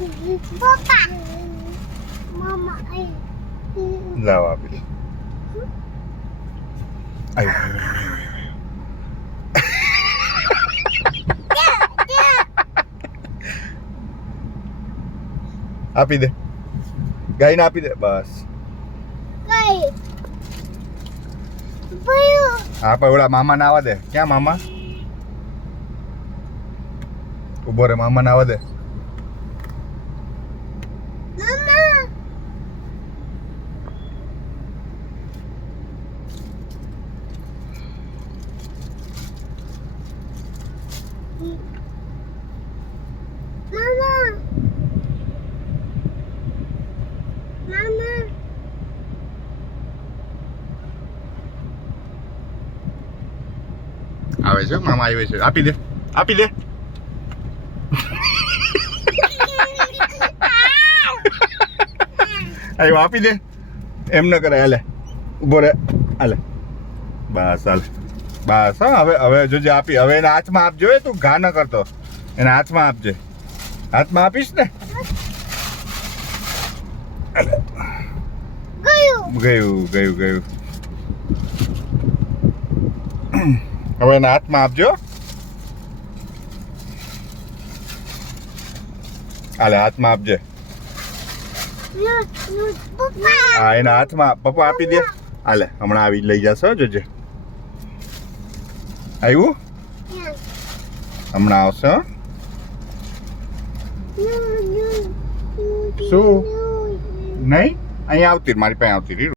પપ્પા મમ્મા લાવ આપી દે. આવ્યો. આપી દે, ગાયને આપી દે બસ. કઈ ભયો હા પણ ઓલા મામા ને આવવા દે. ક્યાં મામા? ઉભો રે, મામા ને આવવા દે. મમ્મા મમ્મા મમ્મા આવે છે મામા, આવે છે. આપી દે, આપી દે. આવ્યો, આપી દે. એમ ન કરે, હાલે ઉભો રે, હાલે બસ, હાલે બસ. હા હવે હવે જોજે આપી. હવે એના હાથમાં આપજો. એ તું ઘા ન કરતો, એના હાથમાં આપજે. હાથમાં આપીશ ને. હાલે. ગયું ગયું ગયું ગયું. હવે એના હાથમાં આપજો. હાલે, હાથમાં આપજે. પપ્પા હા, એના હાથમાં પપ્પા આપી દે. હાલે, હમણાં આવી લઈ જશે હો, જોજે. આવ્યું? હમણાં આવશે હો. શું? નહીં, અહીંયા આવતી, મારી પાસે આવતી રહી.